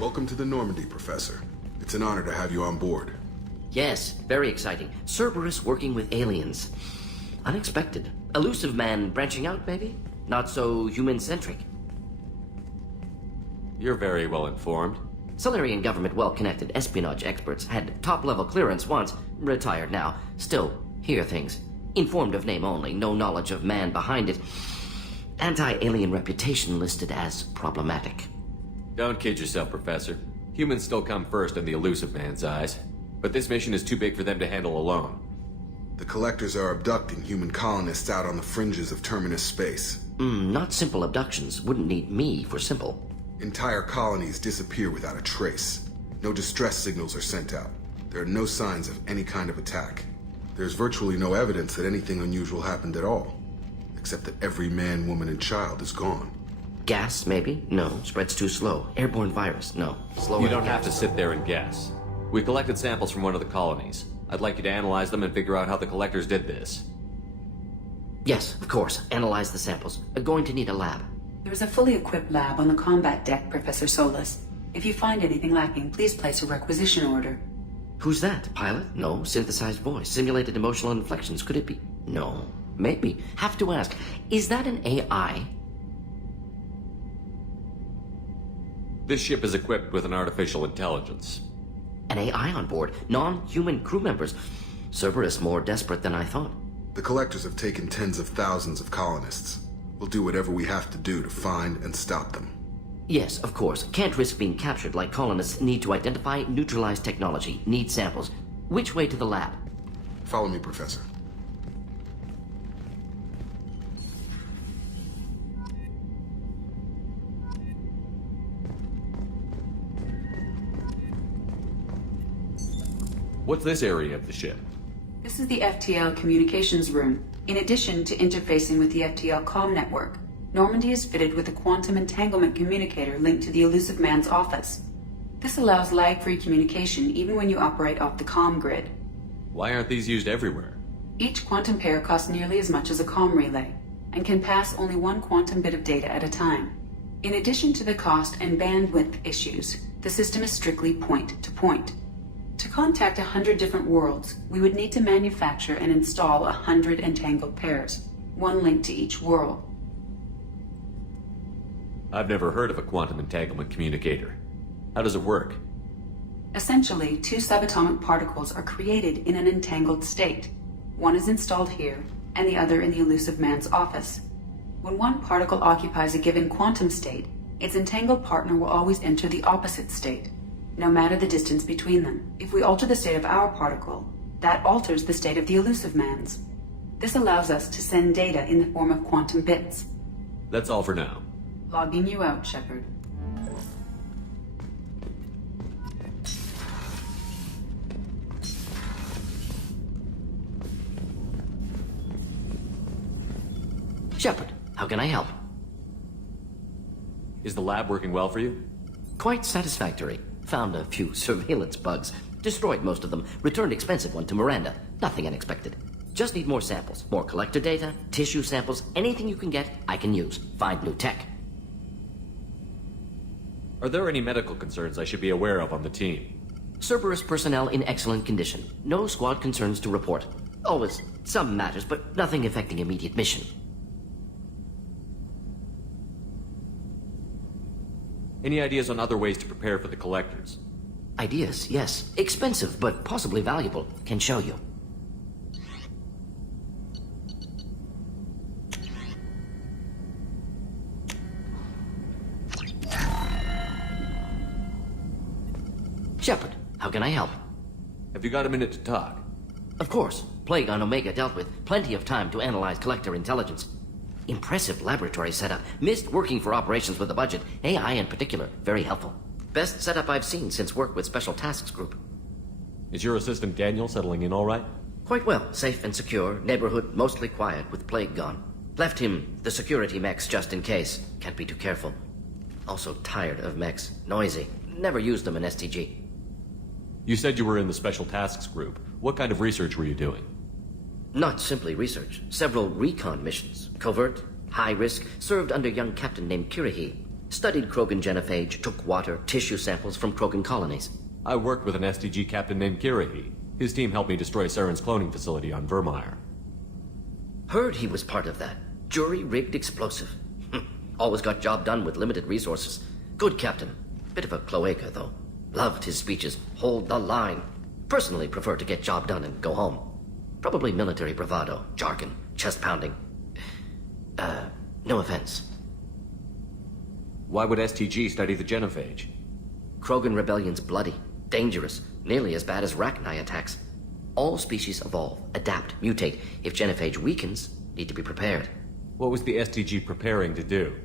Welcome to the Normandy, Professor. It's an honor to have you on board. Yes, very exciting. Cerberus working with aliens. Unexpected. Elusive man branching out, maybe? Not so human-centric. You're very well informed. Solarian government well-connected espionage experts had top-level clearance once, retired now. Still, hear things. Informed of name only, no knowledge of man behind it. Anti-alien reputation listed as problematic. Don't kid yourself, Professor. Humans still come first in the elusive man's eyes. But this mission is too big for them to handle alone. The Collectors are abducting human colonists out on the fringes of Terminus space. Not simple abductions. Wouldn't need me for simple. Entire colonies disappear without a trace. No distress signals are sent out. There are no signs of any kind of attack. There's virtually no evidence that anything unusual happened at all. Except that every man, woman, and child is gone. Gas, maybe? No. Spreads too slow. Airborne virus? No. Slower. You don't have to sit there and guess. We collected samples from one of the colonies. I'd like you to analyze them and figure out how the Collectors did this. Yes, of course. Analyze the samples. Going to need a lab. There is a fully equipped lab on the combat deck, Professor Solis. If you find anything lacking, please place a requisition order. Who's that? Pilot? No. Synthesized voice. Simulated emotional inflections. Could it be? No. Maybe. Have to ask. Is that an AI? This ship is equipped with an artificial intelligence. An AI on board. Non-human crew members. Cerberus more desperate than I thought. The Collectors have taken tens of thousands of colonists. We'll do whatever we have to do to find and stop them. Yes, of course. Can't risk being captured like colonists need to identify, neutralize technology, need samples. Which way to the lab? Follow me, Professor. What's this area of the ship? This is the FTL communications room. In addition to interfacing with the FTL comm network, Normandy is fitted with a quantum entanglement communicator linked to the elusive man's office. This allows lag-free communication even when you operate off the comm grid. Why aren't these used everywhere? Each quantum pair costs nearly as much as a comm relay, and can pass only one quantum bit of data at a time. In addition to the cost and bandwidth issues, the system is strictly point-to-point. To contact 100 different worlds, we would need to manufacture and install 100 entangled pairs, one link to each world. I've never heard of a quantum entanglement communicator. How does it work? Essentially, two subatomic particles are created in an entangled state. One is installed here, and the other in the elusive man's office. When one particle occupies a given quantum state, its entangled partner will always enter the opposite state, no matter the distance between them. If we alter the state of our particle, that alters the state of the elusive man's. This allows us to send data in the form of quantum bits. That's all for now. Logging you out, Shepard. Shepard, how can I help? Is the lab working well for you? Quite satisfactory. Found a few surveillance bugs. Destroyed most of them. Returned expensive one to Miranda. Nothing unexpected. Just need more samples. More collector data, tissue samples, anything you can get, I can use. Find new tech. Are there any medical concerns I should be aware of on the team? Cerberus personnel in excellent condition. No squad concerns to report. Always some matters, but nothing affecting immediate mission. Any ideas on other ways to prepare for the Collectors? Ideas, yes. Expensive, but possibly valuable. Can show you. Shepard, how can I help? Have you got a minute to talk? Of course. Plague on Omega dealt with. Plenty of time to analyze collector intelligence. Impressive laboratory setup. Missed working for operations with a budget. AI in particular. Very helpful. Best setup I've seen since work with Special Tasks Group. Is your assistant Daniel settling in all right? Quite well. Safe and secure. Neighborhood mostly quiet with Plague gone. Left him the security mechs just in case. Can't be too careful. Also tired of mechs. Noisy. Never used them in STG. You said you were in the Special Tasks Group. What kind of research were you doing? Not simply research. Several recon missions. Covert, high risk, served under a young captain named Kirihi. Studied Krogan genophage, took water, tissue samples from Krogan colonies. I worked with an STG captain named Kirahi. His team helped me destroy Saren's cloning facility on Vermeer. Heard he was part of that. Jury-rigged explosive. Always got job done with limited resources. Good captain. Bit of a cloaca, though. Loved his speeches. Hold the line. Personally prefer to get job done and go home. Probably military bravado, jargon, chest pounding. No offense. Why would STG study the genophage? Krogan rebellion's bloody, dangerous, nearly as bad as Rachni attacks. All species evolve, adapt, mutate. If genophage weakens, need to be prepared. What was the STG preparing to do?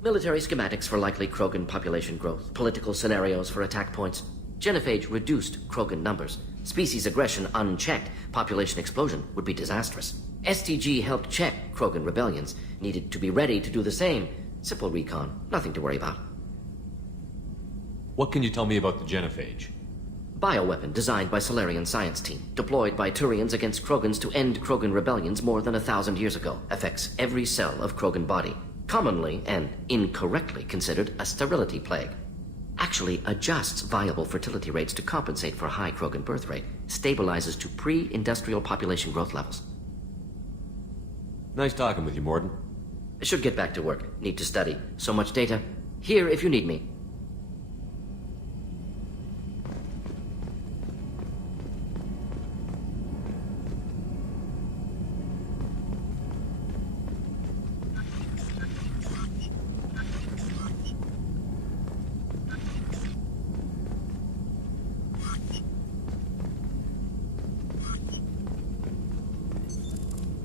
Military schematics for likely Krogan population growth, political scenarios for attack points. Genophage reduced Krogan numbers. Species aggression unchecked, population explosion would be disastrous. STG helped check Krogan rebellions, needed to be ready to do the same. Simple recon, nothing to worry about. What can you tell me about the genophage? Bioweapon designed by Solarian science team, deployed by Turians against Krogans to end Krogan rebellions more than 1,000 years ago. Affects every cell of Krogan body. Commonly and incorrectly considered a sterility plague. Actually adjusts viable fertility rates to compensate for a high Krogan birth rate. Stabilizes to pre-industrial population growth levels. Nice talking with you, Mordin. Should get back to work. Need to study. So much data. Here if you need me.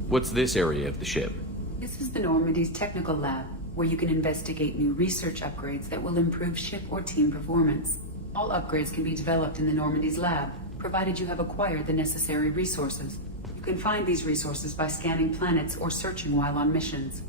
What's this area of the ship? This is the Normandy's technical lab, where you can investigate new research upgrades that will improve ship or team performance. All upgrades can be developed in the Normandy's lab, provided you have acquired the necessary resources. You can find these resources by scanning planets or searching while on missions.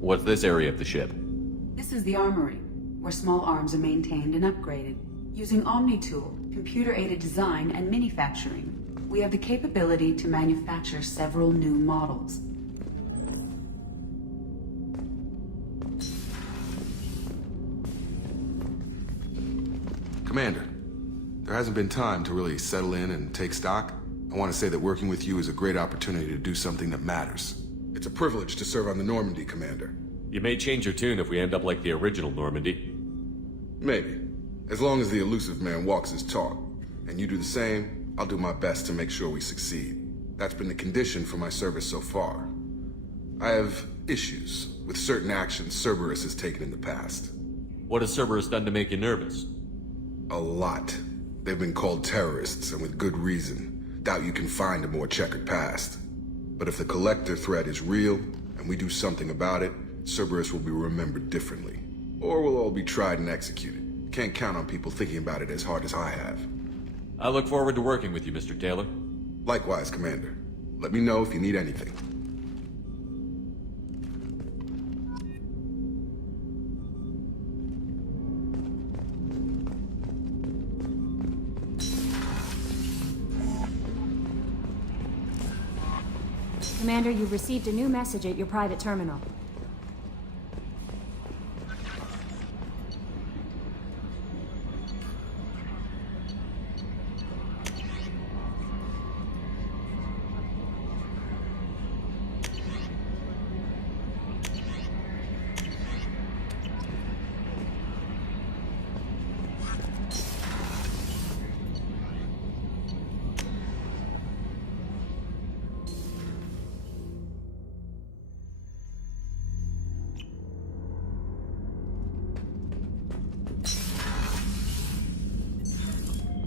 What's this area of the ship? This is the armory, where small arms are maintained and upgraded. Using Omni-Tool, computer-aided design, and manufacturing, we have the capability to manufacture several new models. Commander, there hasn't been time to really settle in and take stock. I want to say that working with you is a great opportunity to do something that matters. It's a privilege to serve on the Normandy, Commander. You may change your tune if we end up like the original Normandy. Maybe. As long as the elusive man walks his talk, and you do the same, I'll do my best to make sure we succeed. That's been the condition for my service so far. I have issues with certain actions Cerberus has taken in the past. What has Cerberus done to make you nervous? A lot. They've been called terrorists, and with good reason. Doubt you can find a more checkered past. But if the Collector threat is real, and we do something about it, Cerberus will be remembered differently. Or we'll all be tried and executed. Can't count on people thinking about it as hard as I have. I look forward to working with you, Mr. Taylor. Likewise, Commander. Let me know if you need anything. Commander, you've received a new message at your private terminal.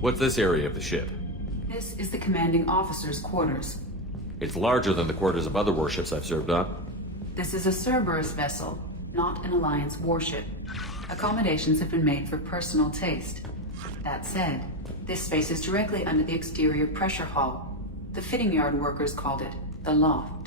What's this area of the ship? This is the commanding officer's quarters. It's larger than the quarters of other warships I've served on. This is a Cerberus vessel, not an Alliance warship. Accommodations have been made for personal taste. That said, this space is directly under the exterior pressure hull. The fitting yard workers called it the loft.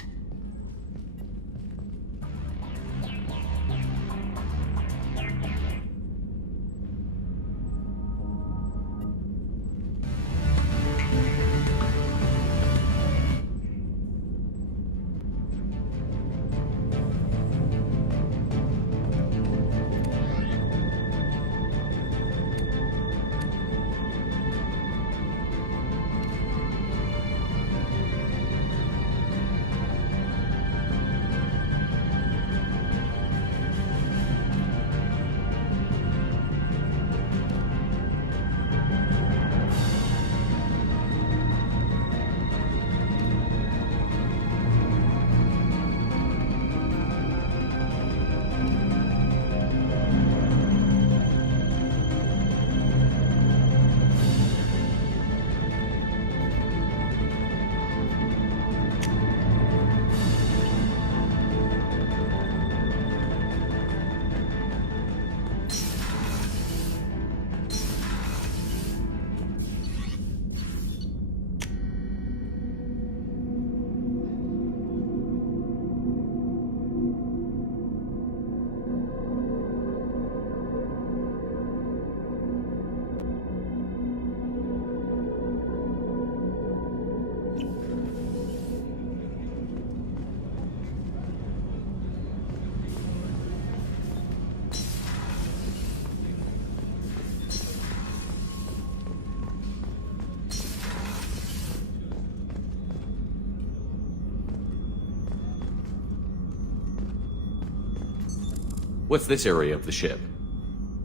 What's this area of the ship?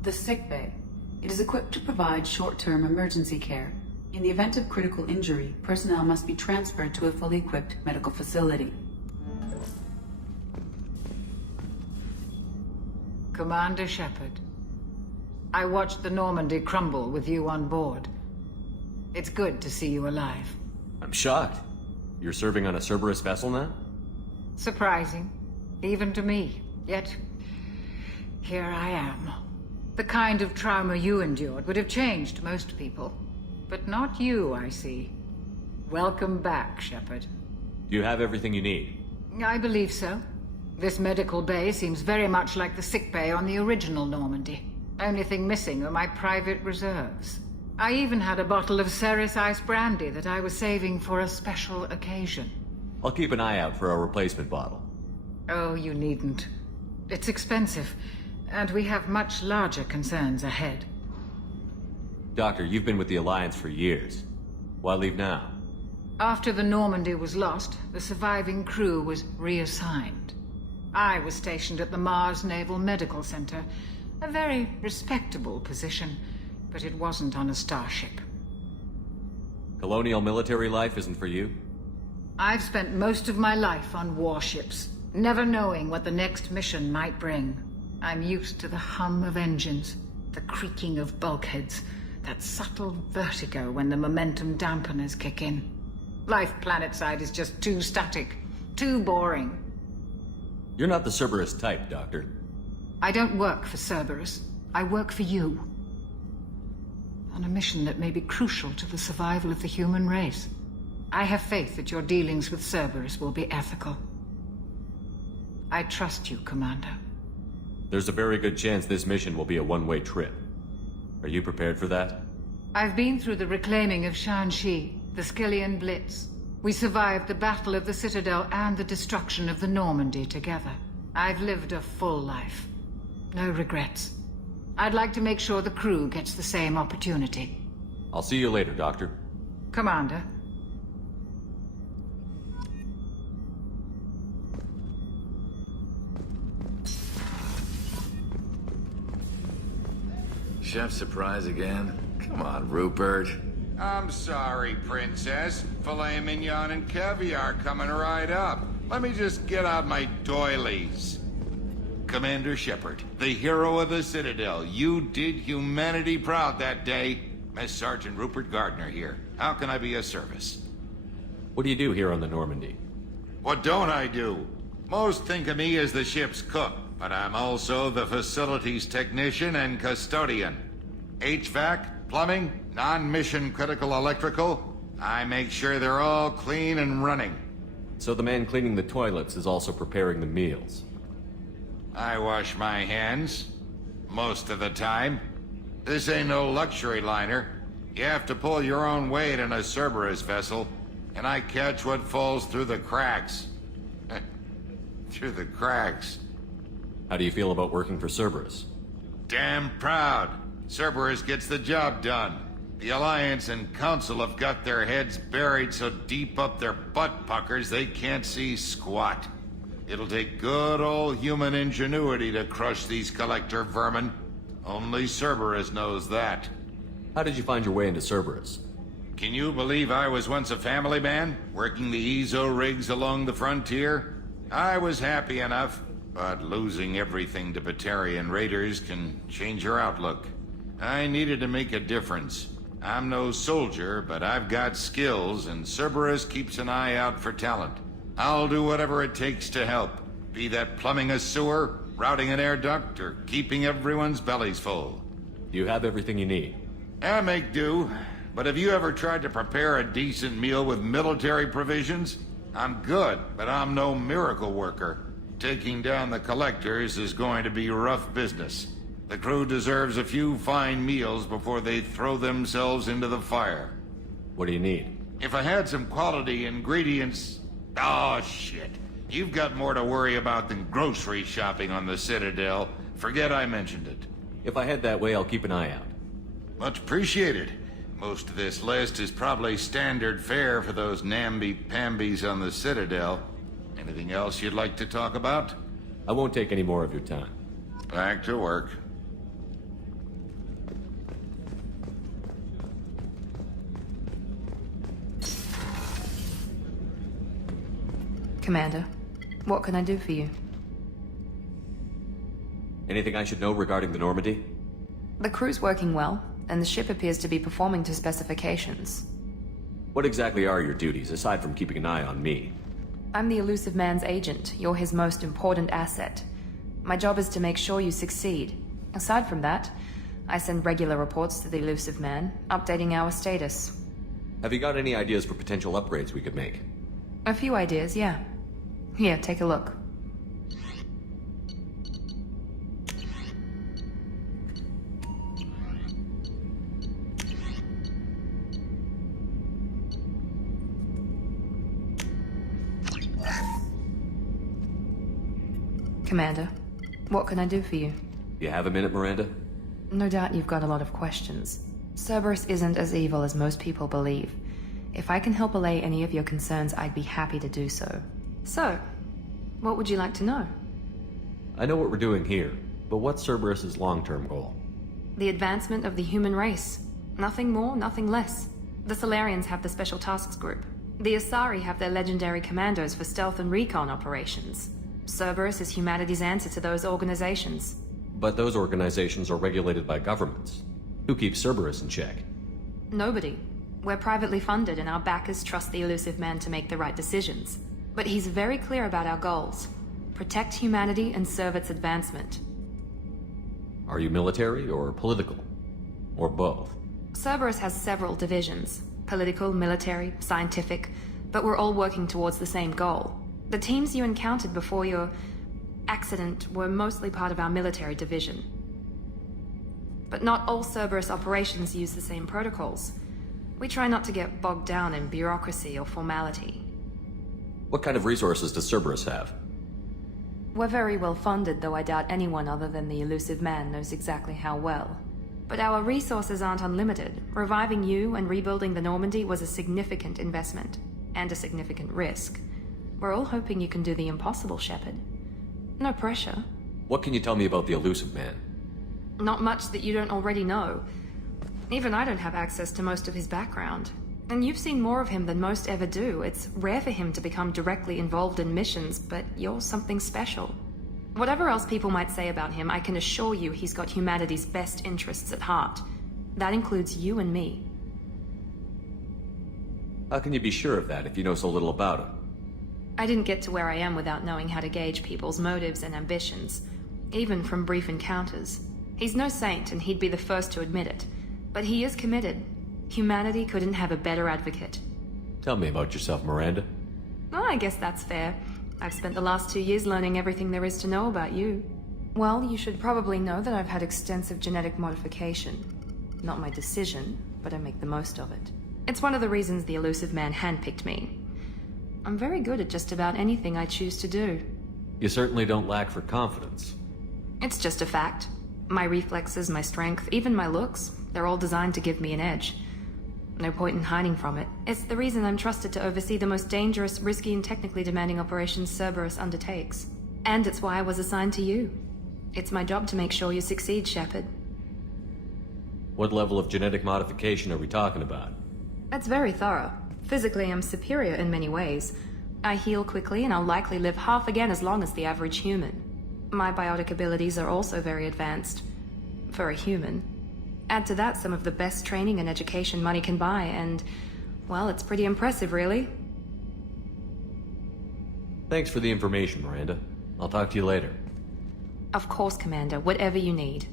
The sick bay. It is equipped to provide short-term emergency care. In the event of critical injury, personnel must be transferred to a fully equipped medical facility. Commander Shepard, I watched the Normandy crumble with you on board. It's good to see you alive. I'm shocked. You're serving on a Cerberus vessel now? Surprising, even to me. Yet, here I am. The kind of trauma you endured would have changed most people. But not you, I see. Welcome back, Shepard. Do you have everything you need? I believe so. This medical bay seems very much like the sick bay on the original Normandy. Only thing missing are my private reserves. I even had a bottle of Ceres Ice Brandy that I was saving for a special occasion. I'll keep an eye out for a replacement bottle. Oh, you needn't. It's expensive, and we have much larger concerns ahead. Doctor, you've been with the Alliance for years. Why leave now? After the Normandy was lost, the surviving crew was reassigned. I was stationed at the Mars Naval Medical Center, a very respectable position, but it wasn't on a starship. Colonial military life isn't for you? I've spent most of my life on warships, never knowing what the next mission might bring. I'm used to the hum of engines, the creaking of bulkheads, that subtle vertigo when the momentum dampeners kick in. Life planetside is just too static, too boring. You're not the Cerberus type, Doctor. I don't work for Cerberus. I work for you. On a mission that may be crucial to the survival of the human race. I have faith that your dealings with Cerberus will be ethical. I trust you, Commander. There's a very good chance this mission will be a one-way trip. Are you prepared for that? I've been through the reclaiming of Shanxi, the Skillian Blitz. We survived the Battle of the Citadel and the destruction of the Normandy together. I've lived a full life. No regrets. I'd like to make sure the crew gets the same opportunity. I'll see you later, Doctor. Commander. Chef surprise again? Come on, Rupert. I'm sorry, Princess. Filet mignon and caviar coming right up. Let me just get out my doilies. Commander Shepard, the hero of the Citadel, you did humanity proud that day. Mess Sergeant Rupert Gardner here. How can I be of service? What do you do here on the Normandy? What don't I do? Most think of me as the ship's cook, but I'm also the facilities technician and custodian. HVAC, plumbing, non-mission critical electrical. I make sure they're all clean and running. So the man cleaning the toilets is also preparing the meals. I wash my hands. Most of the time. This ain't no luxury liner. You have to pull your own weight in a Cerberus vessel, and I catch what falls through the cracks. Through the cracks. How do you feel about working for Cerberus? Damn proud. Cerberus gets the job done. The Alliance and Council have got their heads buried so deep up their butt puckers they can't see squat. It'll take good old human ingenuity to crush these collector vermin. Only Cerberus knows that. How did you find your way into Cerberus? Can you believe I was once a family man, working the EZO rigs along the frontier? I was happy enough, but losing everything to Batarian raiders can change your outlook. I needed to make a difference. I'm no soldier, but I've got skills, and Cerberus keeps an eye out for talent. I'll do whatever it takes to help, be that plumbing a sewer, routing an air duct, or keeping everyone's bellies full. You have everything you need. I make do, but have you ever tried to prepare a decent meal with military provisions? I'm good, but I'm no miracle worker. Taking down the collectors is going to be rough business. The crew deserves a few fine meals before they throw themselves into the fire. What do you need? If I had some quality ingredients... Oh, shit. You've got more to worry about than grocery shopping on the Citadel. Forget I mentioned it. If I head that way, I'll keep an eye out. Much appreciated. Most of this list is probably standard fare for those namby-pambies on the Citadel. Anything else you'd like to talk about? I won't take any more of your time. Back to work. Commander, what can I do for you? Anything I should know regarding the Normandy? The crew's working well, and the ship appears to be performing to specifications. What exactly are your duties, aside from keeping an eye on me? I'm the Elusive Man's agent. You're his most important asset. My job is to make sure you succeed. Aside from that, I send regular reports to the Elusive Man, updating our status. Have you got any ideas for potential upgrades we could make? A few ideas, yeah. Here, take a look. Commander, what can I do for you? You have a minute, Miranda? No doubt you've got a lot of questions. Cerberus isn't as evil as most people believe. If I can help allay any of your concerns, I'd be happy to do so. So, what would you like to know? I know what we're doing here, but what's Cerberus's long-term goal? The advancement of the human race. Nothing more, nothing less. The Solarians have the Special Tasks Group. The Asari have their legendary commandos for stealth and recon operations. Cerberus is humanity's answer to those organizations. But those organizations are regulated by governments. Who keeps Cerberus in check? Nobody. We're privately funded and our backers trust the Elusive Man to make the right decisions. But he's very clear about our goals. Protect humanity and serve its advancement. Are you military or political? Or both? Cerberus has several divisions. Political, military, scientific, but we're all working towards the same goal. The teams you encountered before your accident were mostly part of our military division. But not all Cerberus operations use the same protocols. We try not to get bogged down in bureaucracy or formality. What kind of resources does Cerberus have? We're very well funded, though I doubt anyone other than the Elusive Man knows exactly how well. But our resources aren't unlimited. Reviving you and rebuilding the Normandy was a significant investment, and a significant risk. We're all hoping you can do the impossible, Shepard. No pressure. What can you tell me about the Elusive Man? Not much that you don't already know. Even I don't have access to most of his background. And you've seen more of him than most ever do. It's rare for him to become directly involved in missions, but you're something special. Whatever else people might say about him, I can assure you he's got humanity's best interests at heart. That includes you and me. How can you be sure of that if you know so little about him? I didn't get to where I am without knowing how to gauge people's motives and ambitions, even from brief encounters. He's no saint, and he'd be the first to admit it. But he is committed. Humanity couldn't have a better advocate. Tell me about yourself, Miranda. Oh, I guess that's fair. I've spent the last 2 years learning everything there is to know about you. Well, you should probably know that I've had extensive genetic modification. Not my decision, but I make the most of it. It's one of the reasons the elusive man handpicked me. I'm very good at just about anything I choose to do. You certainly don't lack for confidence. It's just a fact. My reflexes, my strength, even my looks, they're all designed to give me an edge. No point in hiding from it. It's the reason I'm trusted to oversee the most dangerous, risky, and technically demanding operations Cerberus undertakes. And it's why I was assigned to you. It's my job to make sure you succeed, Shepard. What level of genetic modification are we talking about? That's very thorough. Physically, I'm superior in many ways. I heal quickly, and I'll likely live half again as long as the average human. My biotic abilities are also very advanced. For a human. Add to that some of the best training and education money can buy, and, well, it's pretty impressive, really. Thanks for the information, Miranda. I'll talk to you later. Of course, Commander. Whatever you need.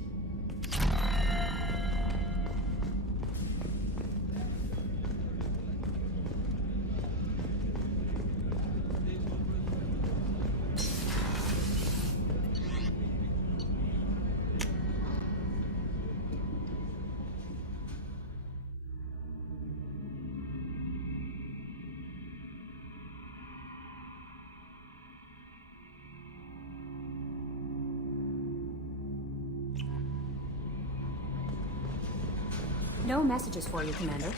No messages for you, Commander.